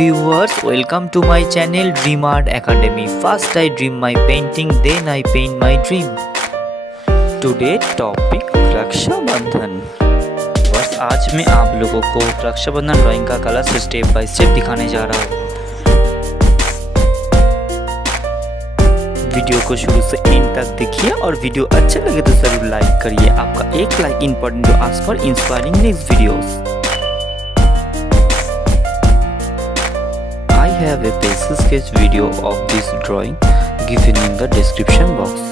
viewers, welcome to my channel Dream Art Academy. First I dream my painting, then I paint my dream. Today topic रक्षा बंधन। बस आज मैं आप लोगों को रक्षा बंधन ड्राइंग का कलर स्टेप बाय स्टेप दिखाने जा रहा हूँ। वीडियो को शुरू से एंड तक देखिए और वीडियो अच्छा लगे तो जरूर लाइक करिए। आपका एक like important to ask for inspiring next videos. I have a pencil sketch video of this drawing given in the description box.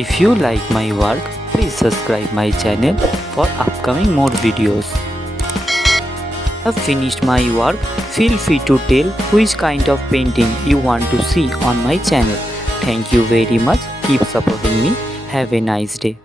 If you like my work, please subscribe my channel for upcoming more videos. Have finished my work, feel free to tell which kind of painting you want to see on my channel. Thank you very much. Keep supporting me. Have a nice day.